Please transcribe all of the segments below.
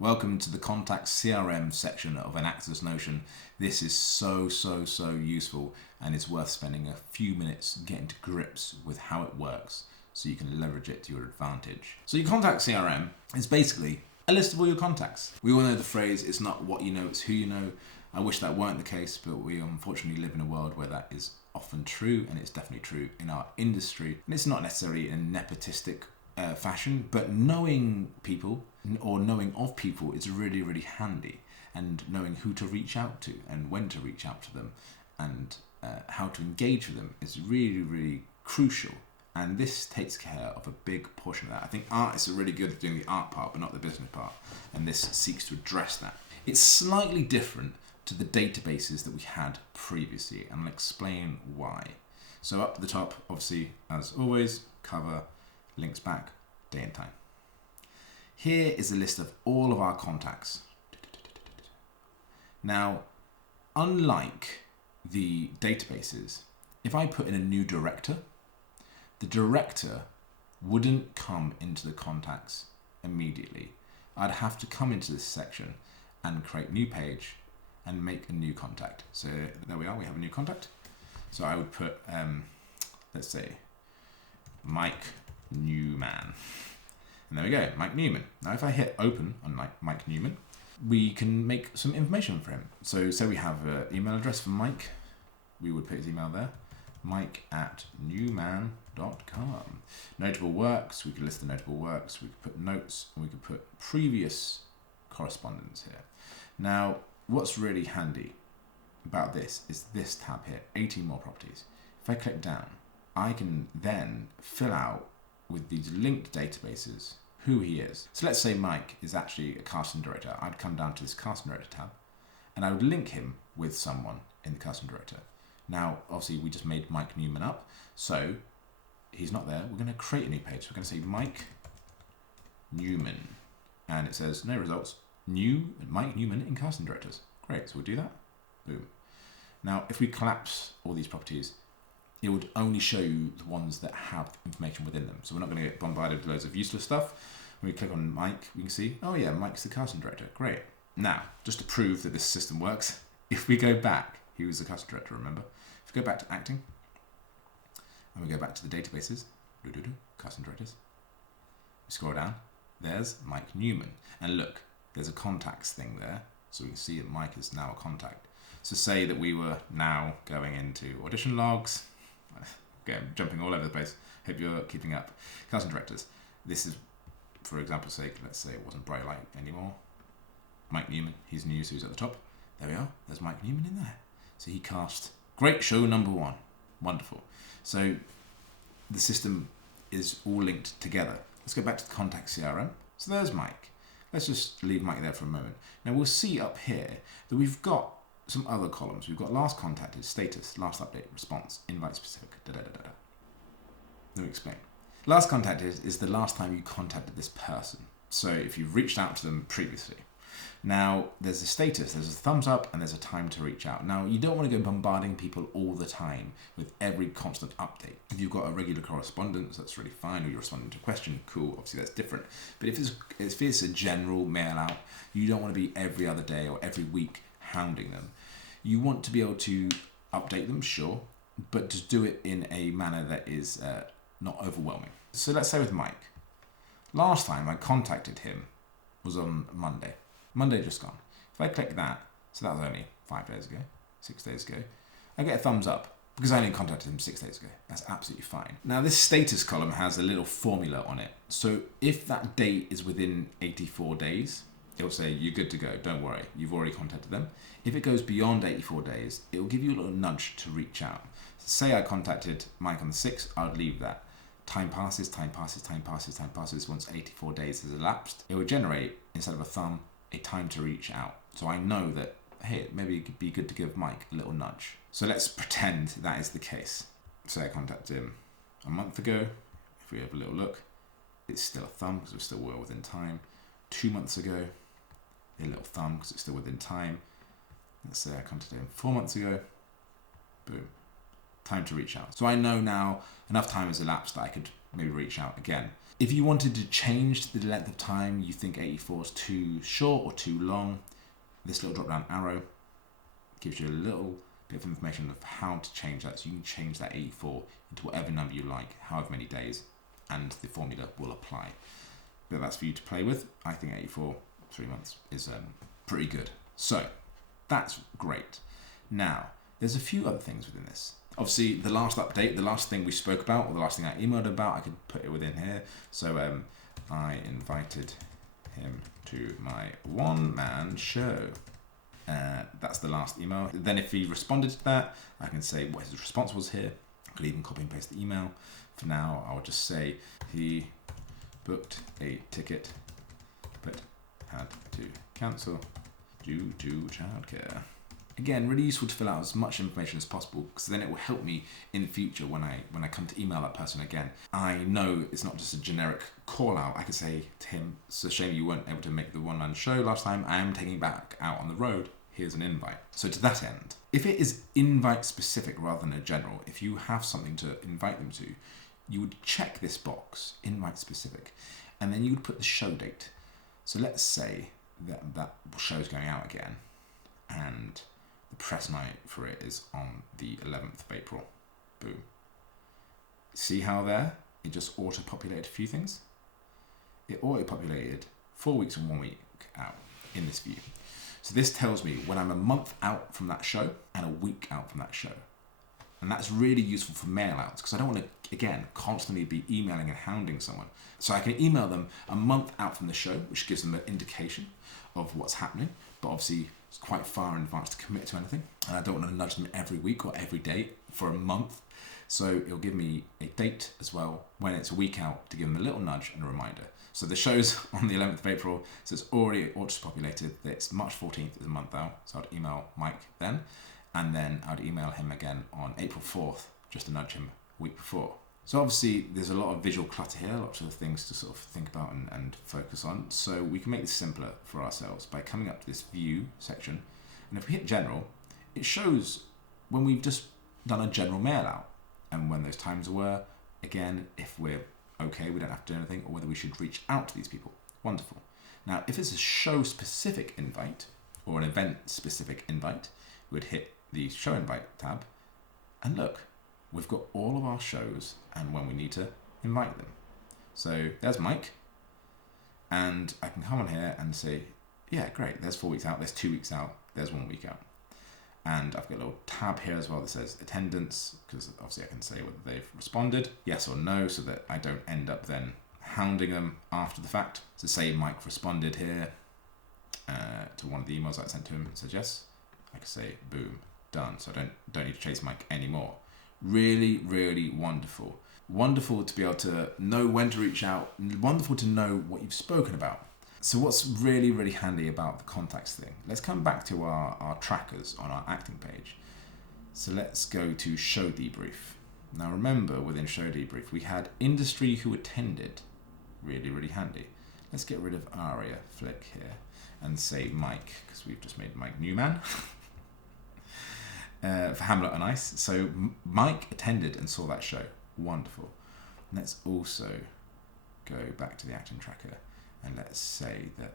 Welcome to the Contact CRM section of Enactus Notion. This is so useful, and it's worth spending a few minutes getting to grips with how it works so you can leverage it to your advantage. So your Contact CRM is basically a list of all your contacts. We all know the phrase, it's not what you know, it's who you know. I wish that weren't the case, but we unfortunately live in a world where that is often true, and it's definitely true in our industry. And it's not necessarily in a nepotistic fashion, but knowing people or knowing of people is really handy, and knowing who to reach out to and when to reach out to them and how to engage with them is really crucial. And this takes care of a big portion of that. I think artists are really good at doing the art part but not the business part, and this seeks to address that. It's slightly different to the databases that we had previously, and I'll explain why. So up at the top, obviously, as always, cover, links back, day and time. Here is a list of all of our contacts. Now, unlike the databases, if I put in a new director, the director wouldn't come into the contacts immediately. I'd have to come into this section and create new page and make a new contact. So there we are, we have a new contact. So I would put, let's say, Mike Newman. And there we go, Mike Newman. Now if I hit open on Mike Newman, we can make some information for him. So say we have an email address for Mike. We would put his email there, mike@newman.com. Notable works, we could list the notable works, we could put notes, and we could put previous correspondence here. Now, what's really handy about this is this tab here, 18 more properties. If I click down, I can then fill out with these linked databases who he is. So let's say Mike is actually a casting director. I'd come down to this casting director tab and I would link him with someone in the casting director. Now, obviously we just made Mike Newman up, so he's not there. We're going to create a new page. So we're going to say Mike Newman, and it says no results, new Mike Newman in casting directors. Great, so we'll do that. Boom. Now, if we collapse all these properties, it would only show you the ones that have information within them. So we're not going to get bombarded with loads of useless stuff. When we click on Mike, we can see, oh yeah, Mike's the casting director. Great. Now, just to prove that this system works, if we go back, he was the casting director, remember? If we go back to acting, and we go back to the databases, casting directors, we scroll down, there's Mike Newman. And look, there's a contacts thing there, so we can see that Mike is now a contact. So say that we were now going into audition logs, again, jumping all over the place. Hope you're keeping up. Casting directors. This is, for example's sake, let's say it wasn't Bright Light anymore. Mike Newman, he's new, so he's at the top. There we are. There's Mike Newman in there. So he cast Great Show #1. Wonderful. So the system is all linked together. Let's go back to the Contact CRM. So there's Mike. Let's just leave Mike there for a moment. Now we'll see up here that we've got some other columns. We've got last contacted, status, last update, response, invite specific, Let me explain. Last contacted is the last time you contacted this person. So if you've reached out to them previously. Now there's a status, there's a thumbs up, and there's a time to reach out. Now you don't want to go bombarding people all the time with every constant update. If you've got a regular correspondence, that's really fine, or you're responding to a question, cool, obviously that's different. But if it's a general mail out, you don't want to be every other day or every week hounding them. You want to be able to update them, sure, but to do it in a manner that is not overwhelming. So let's say with Mike, last time I contacted him was on Monday. Monday just gone. If I click that, so that was only 5 days ago, 6 days ago, I get a thumbs up because I only contacted him 6 days ago. That's absolutely fine. Now this status column has a little formula on it. So if that date is within 84 days, it'll say you're good to go, don't worry, you've already contacted them. If it goes beyond 84 days, it will give you a little nudge to reach out. So say I contacted Mike on the 6th, I would leave that. Time passes. Once 84 days has elapsed, it will generate, instead of a thumb, a time to reach out. So I know that, hey, maybe it could be good to give Mike a little nudge. So let's pretend that is the case. Say I contacted him a month ago. If we have a little look, it's still a thumb because we're still well within time. 2 months ago, a little thumb because it's still within time. Let's say I contacted him 4 months ago. Boom. Time to reach out. So I know now enough time has elapsed that I could maybe reach out again. If you wanted to change the length of time, you think 84 is too short or too long, this little drop down arrow gives you a little bit of information of how to change that. So you can change that 84 into whatever number you like, however many days, and the formula will apply. But that's for you to play with. I think 84, 3 months is pretty good. So that's great. Now, there's a few other things within this. Obviously, the last update, the last thing we spoke about, or the last thing I emailed about, I could put it within here. So I invited him to my one-man show. That's the last email. Then if he responded to that, I can say what his response was here. I could even copy and paste the email. For now, I'll just say he booked a ticket but had to cancel due to childcare. Again, really useful to fill out as much information as possible, because then it will help me in the future when I come to email that person again. I know it's not just a generic call out. I could say to him, it's a shame you weren't able to make the one-man show last time. I am taking back out on the road. Here's an invite. So to that end, if it is invite specific rather than a general, if you have something to invite them to, you would check this box, invite specific, and then you would put the show date. So let's say that show is going out again, and the press night for it is on the 11th of April. Boom. See how there it just auto-populated a few things? It auto-populated 4 weeks and 1 week out in this view. So this tells me when I'm a month out from that show and a week out from that show. And that's really useful for mail outs, because I don't want to, again, constantly be emailing and hounding someone. So I can email them a month out from the show, which gives them an indication of what's happening. But obviously, it's quite far in advance to commit to anything. And I don't want to nudge them every week or every day for a month. So it'll give me a date as well when it's a week out to give them a little nudge and a reminder. So the show's on the 11th of April, so it's already auto-populated. It's March 14th is a month out, so I'd email Mike then. And then I'd email him again on April 4th, just to nudge him a week before. So obviously there's a lot of visual clutter here, lots of things to sort of think about and focus on. So we can make this simpler for ourselves by coming up to this view section. And if we hit general, it shows when we've just done a general mail out and when those times were. Again, if we're okay, we don't have to do anything, or whether we should reach out to these people. Wonderful. Now, if it's a show-specific invite or an event-specific invite, we'd hit the show invite tab, and look, we've got all of our shows and when we need to invite them. So there's Mike, and I can come on here and say, yeah, great, there's 4 weeks out, there's 2 weeks out, there's 1 week out. And I've got a little tab here as well that says attendance, because obviously I can say whether they've responded, yes or no, so that I don't end up then hounding them after the fact. So say Mike responded here to one of the emails I sent to him and said yes, I can say boom, done. So I don't need to chase Mike anymore. Really, really wonderful. Wonderful to be able to know when to reach out. Wonderful to know what you've spoken about. So what's really, really handy about the contacts thing? Let's come back to our trackers on our acting page. So let's go to show debrief. Now remember, within show debrief, we had industry who attended. Really, really handy. Let's get rid of Aria, flick here, and say Mike, because we've just made Mike Newman. For Hamlet on Ice. So Mike attended and saw that show. Wonderful. Let's also go back to the acting tracker and let's say that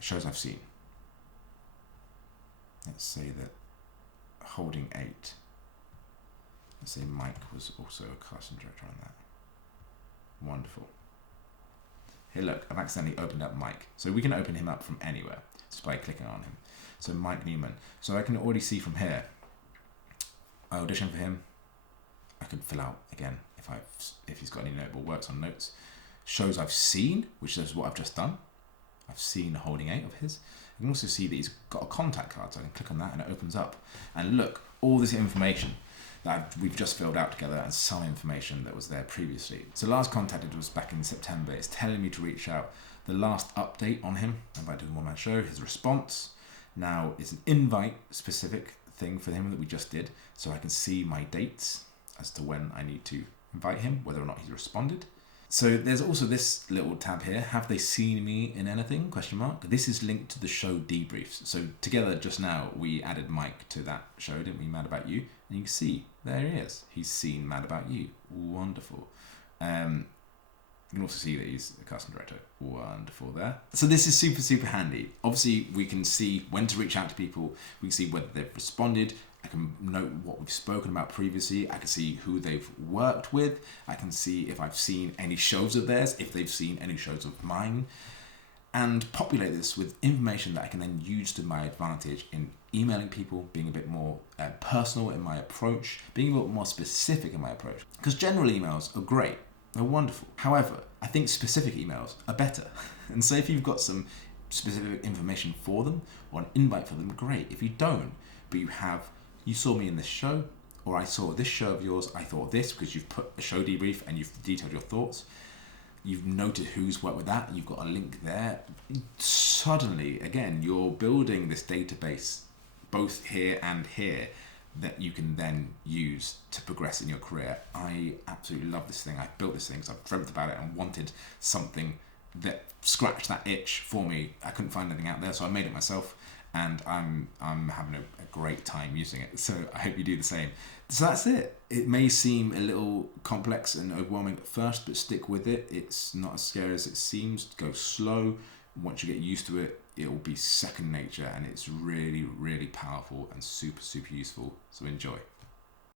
shows I've seen. Let's say that Holding 8. Let's say Mike was also a casting director on that. Wonderful. Here, look, I've accidentally opened up Mike. So we can open him up from anywhere just by clicking on him. So Mike Newman. So I can already see from here, I auditioned for him. I could fill out again if he's got any notable works on notes. Shows I've seen, which is what I've just done. I've seen Holding 8 of his. You can also see that he's got a contact card, so I can click on that and it opens up. And look, all this information that we've just filled out together and some information that was there previously. So last contacted was back in September. It's telling me to reach out. The last update on him about doing one man show, his response. Now it's an invite specific thing for him that we just did, so I can see my dates as to when I need to invite him, whether or not he's responded. So there's also this little tab here, have they seen me in anything, question mark. This is linked to the show debriefs. So together just now we added Mike to that show, didn't we, Mad About You? And you can see, there he is. He's seen Mad About You. Wonderful. You can also see that he's a casting director. Wonderful there. So this is super, super handy. Obviously, we can see when to reach out to people. We can see whether they've responded. I can note what we've spoken about previously. I can see who they've worked with. I can see if I've seen any shows of theirs, if they've seen any shows of mine, and populate this with information that I can then use to my advantage in emailing people, being a bit more personal in my approach, being a bit more specific in my approach. Because general emails are great, they're wonderful. However, I think specific emails are better. And so if you've got some specific information for them or an invite for them, great. If you don't, but you saw me in this show, or I saw this show of yours, I thought this, because you've put a show debrief and you've detailed your thoughts, you've noted who's worked with that, you've got a link there. Suddenly, again, you're building this database both here and here that you can then use to progress in your career. I absolutely love this thing. I've built this thing because I've dreamt about it and wanted something that scratched that itch for me. I couldn't find anything out there, so I made it myself, and I'm having a great time using it. So I hope you do the same. So that's it. It may seem a little complex and overwhelming at first, but stick with it. It's not as scary as it seems. Go slow. Once you get used to it, it will be second nature, and it's really, really powerful and super, super useful. So enjoy.